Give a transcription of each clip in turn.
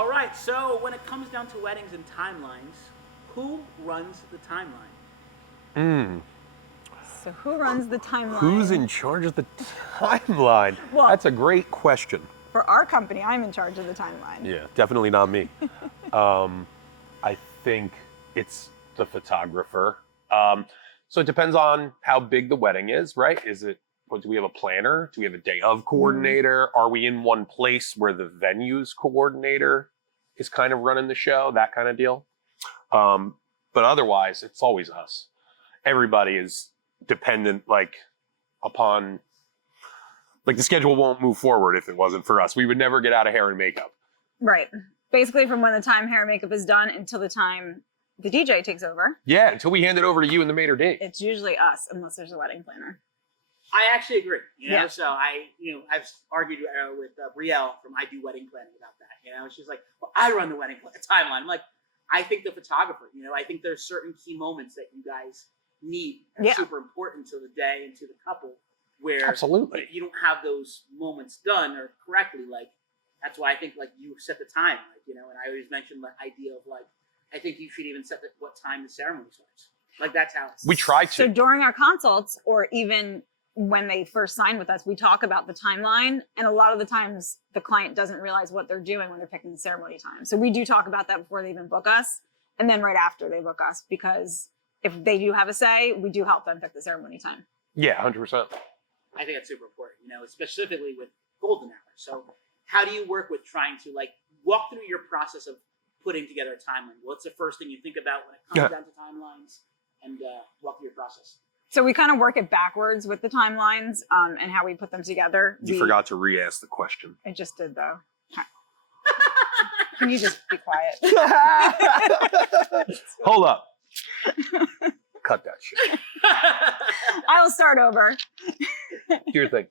All right, so when it comes down to weddings and timelines, who runs the timeline? So who runs the timeline? Who's in charge of the timeline? Well, that's a great question. For our company, I'm in charge of the timeline. Yeah, definitely not me. I think it's the photographer. So it depends on how big the wedding is, right? Do we have a planner? Do we have a day of coordinator? Are we in one place where the venue's coordinator is kind of running the show? That kind of deal. But otherwise, it's always us. Everybody is dependent, upon, the schedule won't move forward if it wasn't for us. We would never get out of hair and makeup. Right. Basically from when the time hair and makeup is done until the time the DJ takes over. Yeah, until we hand it over to you and the maitre d'. It's usually us, unless there's a wedding planner. I actually agree. Yeah. So I've argued with Brielle from I Do Wedding Planning about that. She's like, well, I run the wedding timeline. I'm like, I think the photographer. I think there's certain key moments that you guys need are super important to the day and to the couple. Where absolutely, if you don't have those moments done or correctly, that's why I think you set the time, and I always mention the idea of I think you should even set what time the ceremony starts. That's how we try to. So during our consults, or even when they first sign with us, we talk about the timeline, and a lot of the times the client doesn't realize what they're doing when they're picking the ceremony time. So we do talk about that before they even book us, and then right after they book us, because if they do have a say, we do help them pick the ceremony time. Yeah, 100%. I think that's super important, specifically with golden hour. So how do you work with trying to walk through your process of putting together a timeline? What's the first thing you think about when it comes down to timelines, and walk through your process? So we kind of work it backwards with the timelines and how we put them together. You forgot to re-ask the question. I just did, though. Can you just be quiet? Hold up. Cut that shit. I will start over. Do your thing.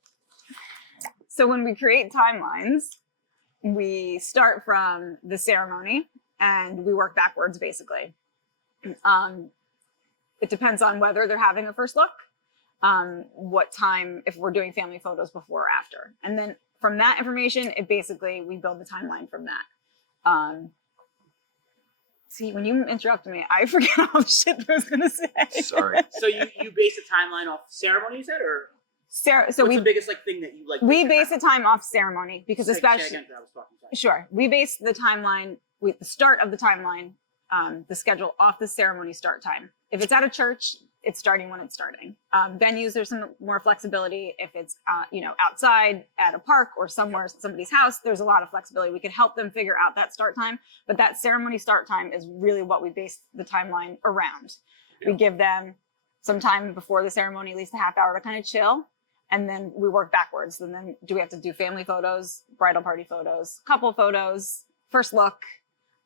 So when we create timelines, we start from the ceremony and we work backwards, basically. It depends on whether they're having a first look, what time, if we're doing family photos before or after. And then from that information, we build the timeline from that. See, when you interrupted me, I forget all the shit I was going to say. Sorry. So you base the timeline off ceremony, you said, or? So what's the biggest thing that you like? We base the time off ceremony because especially. Again, I was talking, sure. We base the timeline, the start of the timeline, the schedule off the ceremony start time. If it's at a church, it's starting when it's starting. Venues, there's some more flexibility. If it's outside at a park or somewhere, somebody's house, there's a lot of flexibility. We can help them figure out that start time, but that ceremony start time is really what we base the timeline around. Yeah. We give them some time before the ceremony, at least a half hour to kind of chill, and then we work backwards. And then do we have to do family photos, bridal party photos, couple photos, first look,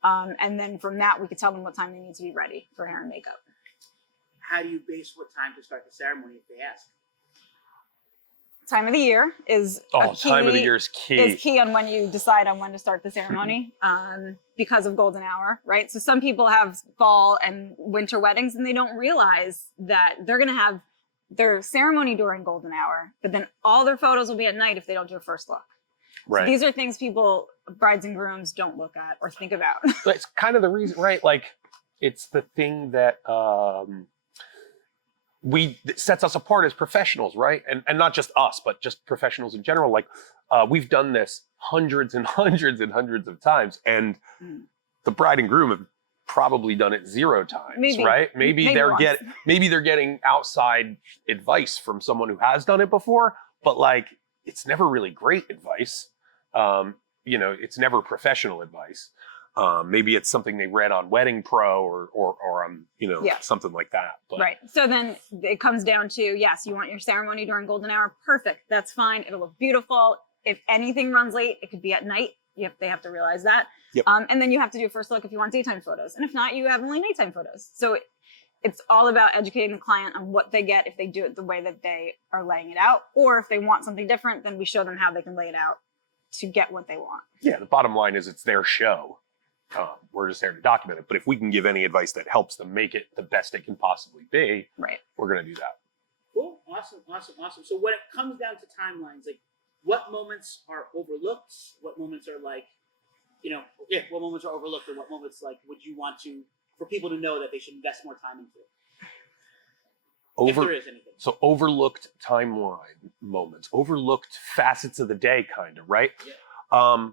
and then from that we could tell them what time they need to be ready for hair and makeup. How do you base what time to start the ceremony if they ask? Time of the year is time of the year is key. Is key on when you decide on when to start the ceremony because of golden hour, right? So some people have fall and winter weddings and they don't realize that they're going to have their ceremony during golden hour, but then all their photos will be at night if they don't do a first look. Right. So these are things brides and grooms don't look at or think about. But it's kind of the reason, right? It's the thing that sets us apart as professionals, right? And not just us, but just professionals in general. We've done this hundreds and hundreds and hundreds of times, and the bride and groom have probably done it 0 times, right? Maybe they're getting outside advice from someone who has done it before, but it's never really great advice. It's never professional advice. Maybe it's something they read on Wedding Pro or something like that. But. Right. So then it comes down to, yes, you want your ceremony during golden hour. Perfect. That's fine. It'll look beautiful. If anything runs late, it could be at night. They have to realize that. Yep. And then you have to do a first look if you want daytime photos. And if not, you have only nighttime photos. So it's all about educating the client on what they get if they do it the way that they are laying it out. Or if they want something different, then we show them how they can lay it out to get what they want. Yeah, the bottom line is it's their show. We're just there to document it. But if we can give any advice that helps them make it the best it can possibly be, right, we're going to do that. Cool. Awesome. So when it comes down to timelines, what moments are overlooked? What moments are what moments are overlooked, or what moments like would you want for people to know that they should invest more time into? If there is anything. So overlooked timeline moments, overlooked facets of the day, kind of, right? Yeah.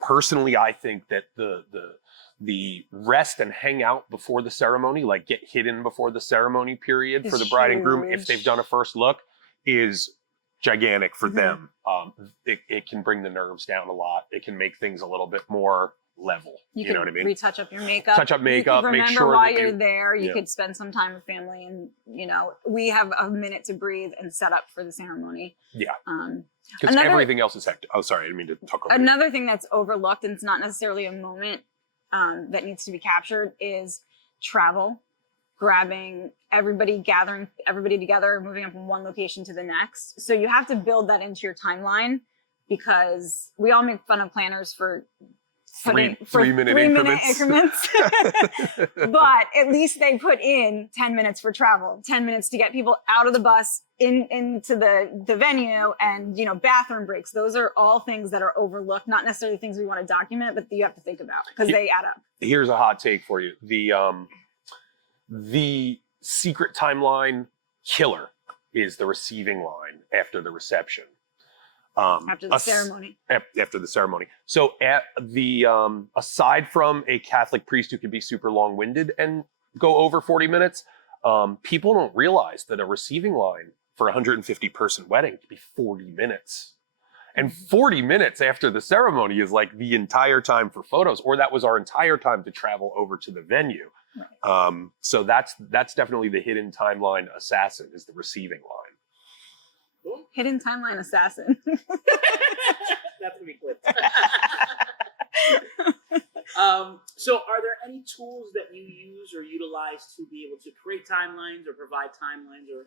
Personally, I think that the rest and hang out before the ceremony, like get hidden before the ceremony period for the bride and groom, if they've done a first look, is gigantic for them. It can bring the nerves down a lot. It can make things a little bit more level. You know what I mean? Retouch up your makeup. Touch up makeup. Make sure while that you're there, you could spend some time with family, and we have a minute to breathe and set up for the ceremony. Yeah. Because everything else is hectic. Oh, sorry, I didn't mean to talk over Another thing that's overlooked, and it's not necessarily a moment that needs to be captured, is travel. Gathering everybody together, moving up from one location to the next. So you have to build that into your timeline, because we all make fun of planners for three-minute increments. But at least they put in 10 minutes for travel, 10 minutes to get people out of the bus into the venue, and bathroom breaks. Those are all things that are overlooked, not necessarily things we want to document, but that you have to think about because they add up. Here's a hot take for you. The secret timeline killer is the receiving line after the reception. After the ceremony. After the ceremony. So aside from a Catholic priest who can be super long-winded and go over 40 minutes, people don't realize that a receiving line for a 150-person wedding can be 40 minutes. And 40 minutes after the ceremony is like the entire time for photos, or that was our entire time to travel over to the venue. Right. So that's definitely the hidden timeline assassin, is the receiving line. Hidden timeline assassin. That's gonna be clipped. So are there any tools that you use or utilize to be able to create timelines or provide timelines, or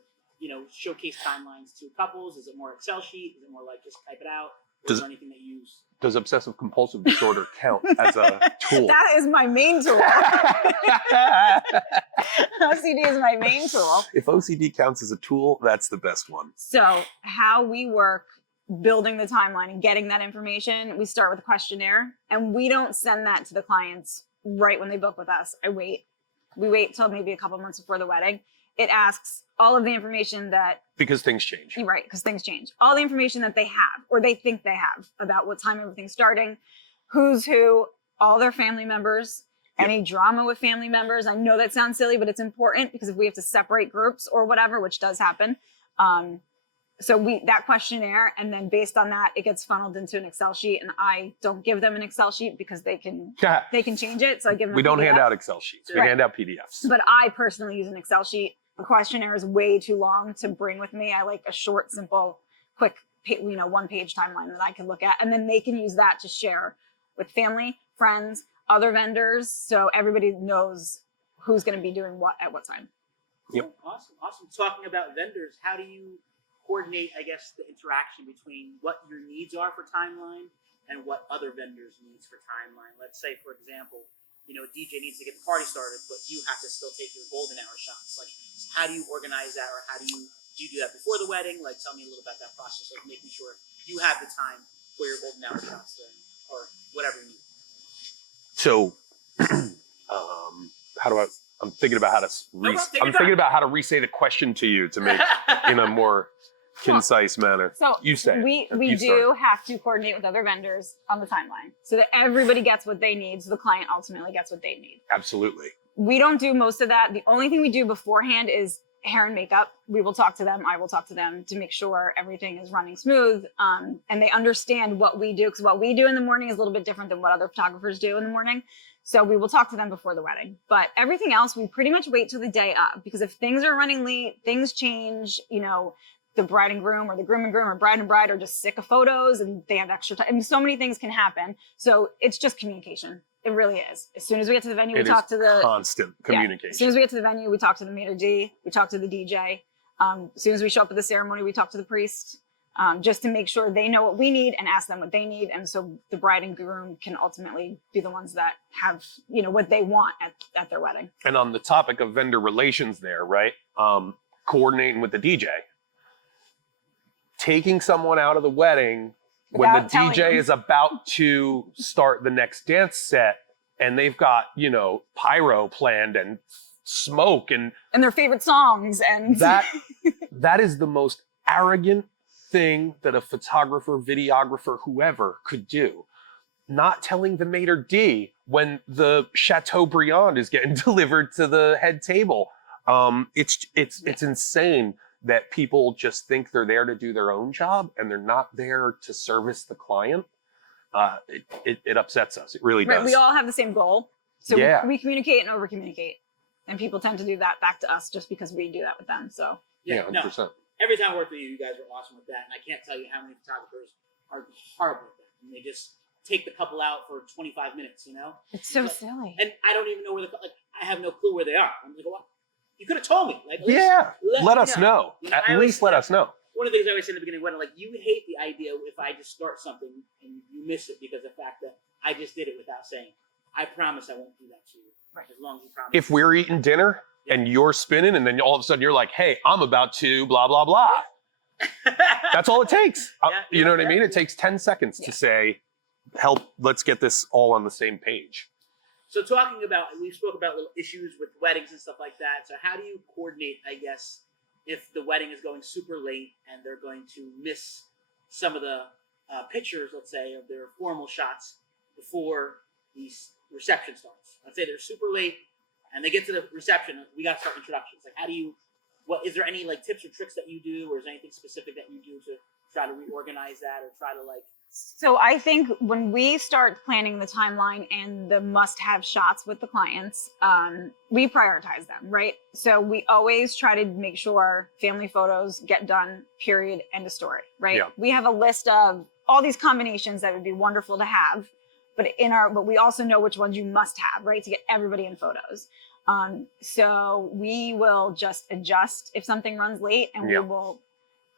showcase timelines to couples? Is it more Excel sheet? Is it more like just type it out? Or is there anything that you use? Does obsessive compulsive disorder count as a tool? That is my main tool. OCD is my main tool. If OCD counts as a tool, that's the best one. So how we work building the timeline and getting that information, we start with a questionnaire, and we don't send that to the clients right when they book with us. We wait till maybe a couple months before the wedding. It asks all of the information because things change. Right, because things change. All the information that they have, or they think they have, about what time everything's starting, who's who, all their family members, any drama with family members. I know that sounds silly, but it's important, because if we have to separate groups or whatever, which does happen. So that questionnaire, and then based on that, it gets funneled into an Excel sheet, and I don't give them an Excel sheet because they can change it. So I give them. We don't hand out Excel sheets. We hand out PDFs. But I personally use an Excel sheet. The questionnaire is way too long to bring with me. I like a short, simple, quick, one-page timeline that I can look at, and then they can use that to share with family, friends, other vendors, so everybody knows who's going to be doing what at what time. Yep. Awesome. Talking about vendors, how do you coordinate, I guess, the interaction between what your needs are for timeline and what other vendors' needs for timeline? Let's say, for example, a DJ needs to get the party started, but you have to still take your golden hour shots. Like, how do you organize that, or how do you do that before the wedding? Like, tell me a little about that process of making sure you have the time for your golden hour shots or whatever you need. So, I'm thinking about how to thinking about how to re-say the question to you to make in a more concise manner. So you say we do have to coordinate with other vendors on the timeline so that everybody gets what they need, so the client ultimately gets what they need. Absolutely. We don't do most of that. The only thing we do beforehand is hair and makeup. We will talk to them. I will talk to them to make sure everything is running smooth, and they understand what we do, because what we do in the morning is a little bit different than what other photographers do in the morning. So we will talk to them before the wedding. But everything else, we pretty much wait till the day of, because if things are running late, things change, the bride and groom, or the groom and groom, or bride and bride are just sick of photos and they have extra time. And so many things can happen. So it's just communication. It really is. As soon as we get to the venue, we talk to the constant communication. Yeah. As soon as we get to the venue, we talk to the maitre d', we talk to the DJ. As soon as we show up at the ceremony, we talk to the priest, just to make sure they know what we need and ask them what they need. And so the bride and groom can ultimately be the ones that have, what they want at their wedding. And on the topic of vendor relations there, right? Coordinating with the DJ. Taking someone out of the wedding when the Without telling DJ them. is about to start the next dance set and they've got, pyro planned and smoke and their favorite songs and that is the most arrogant thing that a photographer, videographer, whoever could do. Not telling the maitre d' when the Chateaubriand is getting delivered to the head table. It's insane that people just think they're there to do their own job and they're not there to service the client. It upsets us. It really does. Right, we all have the same goal. So Yeah. we communicate and over communicate. And people tend to do that back to us just because we do that with them. So Yeah, no. 100%. Every time I worked with you, you guys were awesome with that, and I can't tell you how many photographers are horrible with that. And they just take the couple out for 25 minutes, it's so Like, silly. and I don't even know where I have no clue where they are. I'm like, what? You could have told me. Like, at least Yeah, let me us know. I At always least let us know. One of the things I always say in the beginning, when you hate the idea if I just start something and you miss it because of the fact that I just did it without saying, I promise I won't do that to you. Right. As long as you promise. If we're eating dinner and you're spinning and then all of a sudden you're like, hey, I'm about to blah, blah, blah. That's all it takes. You know what I mean? It takes 10 seconds to say, let's get this all on the same page. So we spoke about little issues with weddings and stuff like that. So how do you coordinate, I guess, if the wedding is going super late and they're going to miss some of the pictures, let's say, of their formal shots before the reception starts? Let's say they're super late and they get to the reception. We got to start introductions. Like, is there any tips or tricks that you do, or is there anything specific that you do to try to reorganize that or try to So I think when we start planning the timeline and the must-have shots with the clients, we prioritize them, right? So we always try to make sure family photos get done, period, end of story, right? Yeah. We have a list of all these combinations that would be wonderful to have, but we also know which ones you must have, right? To get everybody in photos. So we will just adjust if something runs late, and we will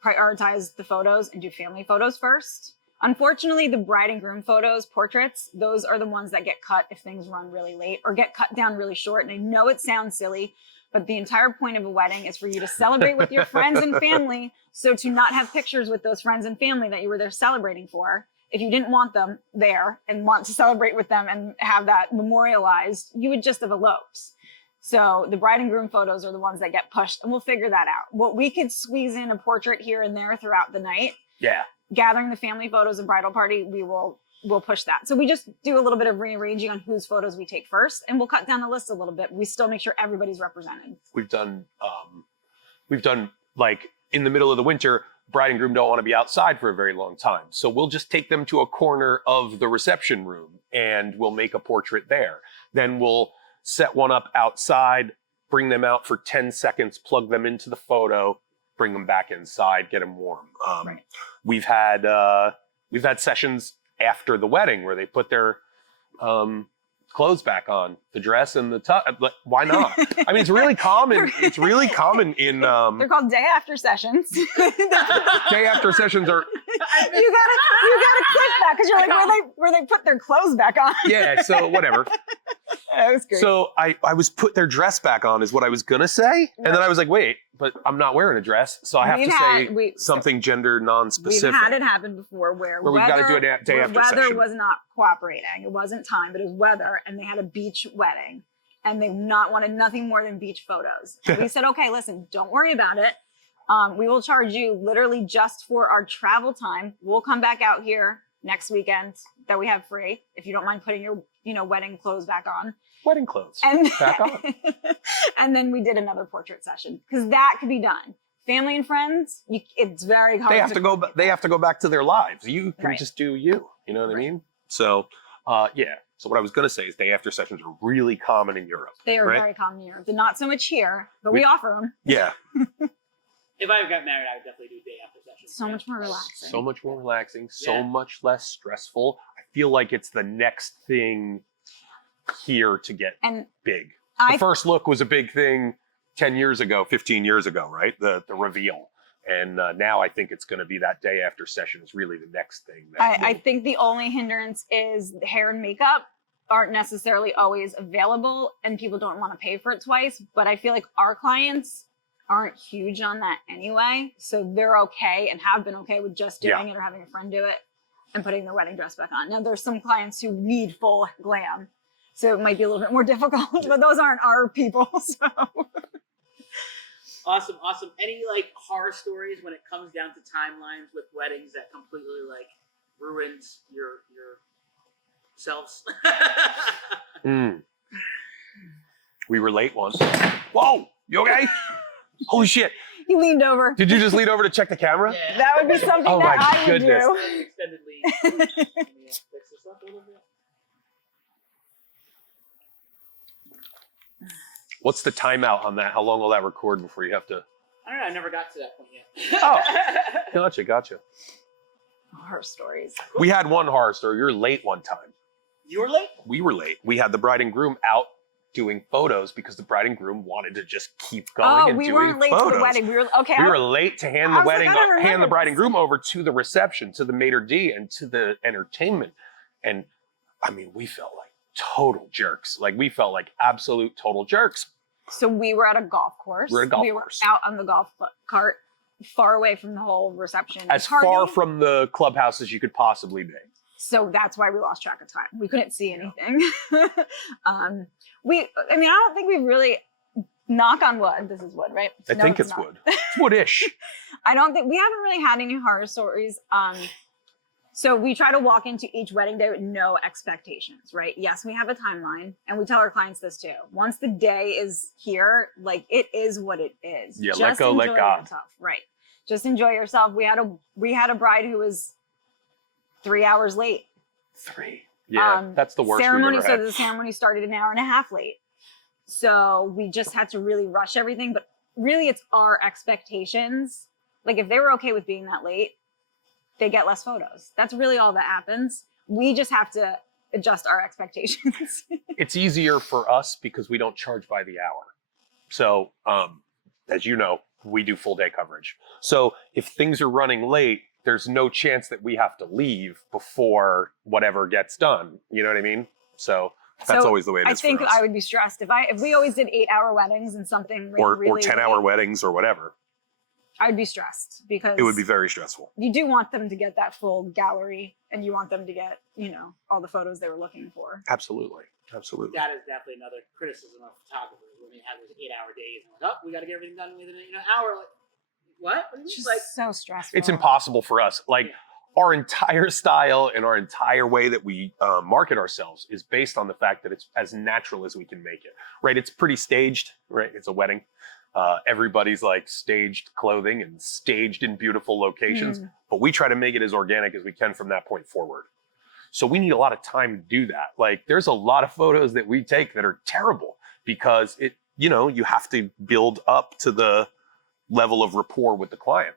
prioritize the photos and do family photos first. Unfortunately, the bride and groom photos, portraits, those are the ones that get cut if things run really late or get cut down really short. And I know it sounds silly, but the entire point of a wedding is for you to celebrate with your friends and family. So to not have pictures with those friends and family that you were there celebrating for, if you didn't want them there and want to celebrate with them and have that memorialized, you would just have eloped. So the bride and groom photos are the ones that get pushed, and we'll figure that out. What we could squeeze in a portrait here and there throughout the night. Yeah. Gathering the family photos and bridal party, we'll push that. So we just do a little bit of rearranging on whose photos we take first, and we'll cut down the list a little bit. We still make sure everybody's represented. We've done like in the middle of the winter, bride and groom don't want to be outside for a very long time. So we'll just take them to a corner of the reception room and we'll make a portrait there. Then we'll set one up outside, bring them out for 10 seconds, plug them into the photo, bring them back inside, get them warm. Right. We've had sessions after the wedding where they put their clothes back on, the dress and the top. Why not? I mean, it's really common. It's really common in. They're called day after sessions. Day after sessions are. You gotta click that because you're like, where they put their clothes back on. Yeah. So whatever. That was great. So I was put their dress back on is what I was gonna say, and then I was like, wait, but I'm not wearing a dress, so I have to say something gender non-specific. We've had it happen before where we've got to do a day after weather session. was not cooperating. It wasn't time, but it was weather, and they had a beach wedding, and they wanted nothing more than beach photos. So we said, okay, listen, don't worry about it. We will charge you literally just for our travel time. We'll come back out here next weekend that we have free if you don't mind putting your wedding clothes back on. Wedding clothes And back on. and then we did another portrait session because that could be done. Family and friends, it's very hard. They have to go back to their lives. You can Right. just do you. You know what I mean? So, yeah. So what I was going to say is day after sessions are really common in Europe. They are right? very common in Europe. They're not so much here, but we offer them. Yeah. If I got married, I would definitely do day after session. So much more relaxing. So much more relaxing. So Yeah. much less stressful. I feel like it's the next thing here to get And big. The first look was a big thing 10 years ago, 15 years ago, right? The reveal. And now I think it's going to be that day after session is really the next thing. I think the only hindrance is hair and makeup aren't necessarily always available and people don't want to pay for it twice. But I feel like our clients aren't huge on that anyway. So they're okay and have been okay with just doing it or having a friend do it. and putting their wedding dress back on. Now there's some clients who need full glam, so it might be a little bit more difficult, but those aren't our people. So Awesome. Any like horror stories when it comes down to timelines with weddings that completely like ruins your selves? We were late once. Whoa, you okay? Holy shit. he leaned over. Did you just lean over to check the camera? Yeah. That would be something Oh that my I would goodness. do. Extended lead. Let me fix this up a little bit. What's the timeout on that? How long will that record before you have to? I don't know. I never got to that point yet. Oh, gotcha. Horror stories. We had one horror story. We were late one time. You were late? We were late. We had the bride and groom out doing photos because the bride and groom wanted to just keep going and we doing weren't late photos. to the wedding. We were okay. We were late to hand the I was like, wedding, I don't hand the remember bride and this. groom over to the reception, to the maitre d', and to the entertainment. And I mean, we felt like total jerks. Like we felt like absolute total jerks. So we were at a golf course. We're at a golf course. We were out on the golf cart, far away from the whole reception. As party. far from the clubhouse as you could possibly be. So that's why we lost track of time. We couldn't see anything. I mean, I don't think we've really, knock on wood, this is wood, right? I think it's not. wood. It's woodish. I don't think, we haven't really had any horror stories. So we try to walk into each wedding day with no expectations, right? Yes, we have a timeline, and we tell our clients this too. Once the day is here, like it is what it is. Yeah, Just let go, let enjoy God. yourself, right? Just enjoy yourself. We had a bride who was 3 hours late. 3. Yeah, that's the worst ceremony. we've So ever had. the ceremony started an hour and a half late. So we just had to really rush everything. But really, it's our expectations. Like if they were okay with being that late, they get less photos. That's really all that happens. We just have to adjust our expectations. It's easier for us because we don't charge by the hour. So, as you know, we do full day coverage. So if things are running late, there's no chance that we have to leave before whatever gets done. You know what I mean? So that's always the way it is I think for us. I would be stressed if we always did 8-hour weddings and something ran or really 10-hour late, weddings or whatever. I would be stressed because It would be very stressful. you do want them to get that full gallery and you want them to get, all the photos they were looking for. Absolutely. Absolutely. That is definitely another criticism of photographers when they have those 8-hour days and like, oh, we got to get everything done within an hour. Like, what? It's just Like, so stressful. It's impossible for us. Like our entire style and our entire way that we market ourselves is based on the fact that it's as natural as we can make it, right? It's pretty staged, right? It's a wedding. Everybody's like staged clothing and staged in beautiful locations, but we try to make it as organic as we can from that point forward. So we need a lot of time to do that. Like there's a lot of photos that we take that are terrible because you have to build up to the level of rapport with the client.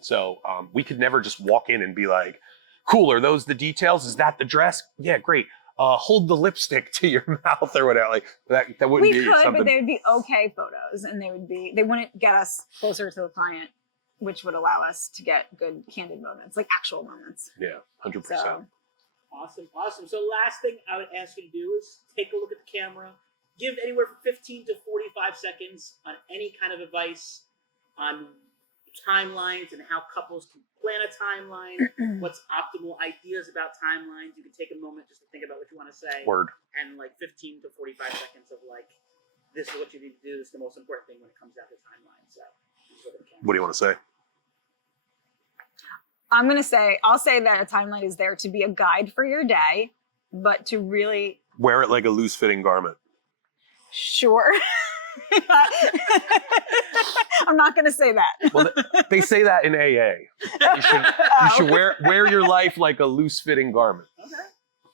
So we could never just walk in and be like, cool, are those the details? Is that the dress? Yeah, great. Hold the lipstick to your mouth or whatever. Like that wouldn't be could, something. but they would be okay photos and they wouldn't get us closer to the client, which would allow us to get good candid moments, like actual moments. Yeah, 100%. So, Awesome. So last thing I would ask you to do is take a look at the camera, give anywhere from 15 to 45 seconds on any kind of advice on timelines and how couples can plan a timeline, what's optimal ideas about timelines. You can take a moment just to think about what you want to say. Word. And like 15 to 45 seconds of like, this is what you need to do. This is the most important thing when it comes down to timeline. So just look at the camera. What do you want to say? I'll say that a timeline is there to be a guide for your day, but to really Wear it like a loose fitting garment. sure. I'm not going to say that. Well, they say that in AA. You should wear your life like a loose fitting garment.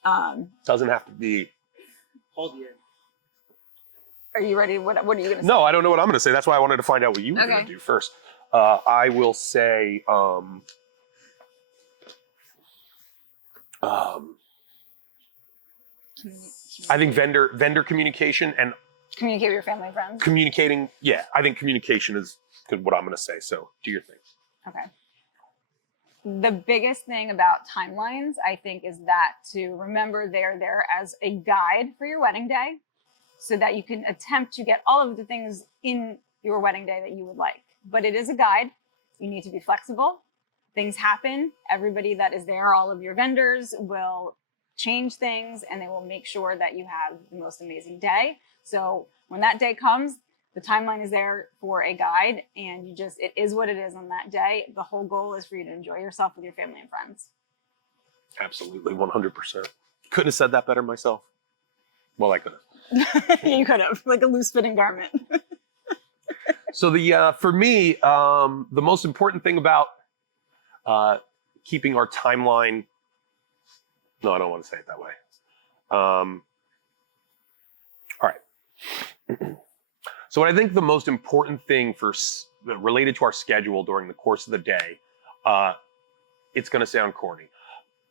Okay. Doesn't have to be. Hold you. Are you ready? What are you going to say? No, I don't know what I'm going to say. That's why I wanted to find out what you were going Okay. to do first. I will say, I think vendor communication and Communicate with your family and friends. communicating. Yeah, I think communication is good. What I'm going to say. So do your thing. Okay. The biggest thing about timelines, I think, is that to remember they're there as a guide for your wedding day so that you can attempt to get all of the things in your wedding day that you would like. But it is a guide. You need to be flexible. things happen. Everybody that is there, all of your vendors will change things, and they will make sure that you have the most amazing day. So when that day comes, the timeline is there for a guide, and it is what it is on that day. The whole goal is for you to enjoy yourself with your family and friends. Absolutely, 100%. Couldn't have said that better myself. Well, I could have. You could have, like a loose fitting garment. So for me, the most important thing about keeping our timeline. No, I don't want to say it that way. All right. So what I think the most important thing related to our schedule during the course of the day, it's going to sound corny.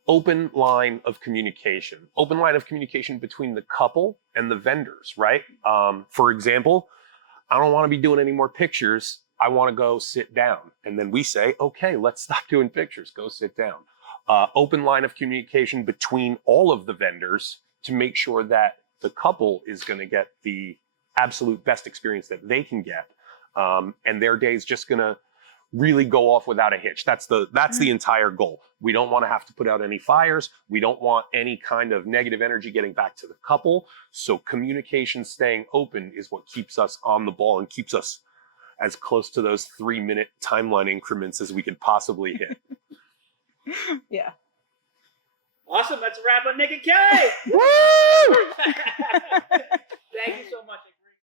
Open line of communication. Open line of communication between the couple and the vendors, right? For example, I don't want to be doing any more pictures. I want to go sit down. And then we say, okay, let's stop doing pictures. Go sit down. Open line of communication between all of the vendors to make sure that the couple is going to get the absolute best experience that they can get. And their day is just going to really go off without a hitch. That's the entire goal. We don't want to have to put out any fires. We don't want any kind of negative energy getting back to the couple. So communication staying open is what keeps us on the ball and keeps us as close to those 3-minute timeline increments as we could possibly hit. Yeah. Awesome. That's a wrap on Nick and Kelly. Woo! Thank you so much.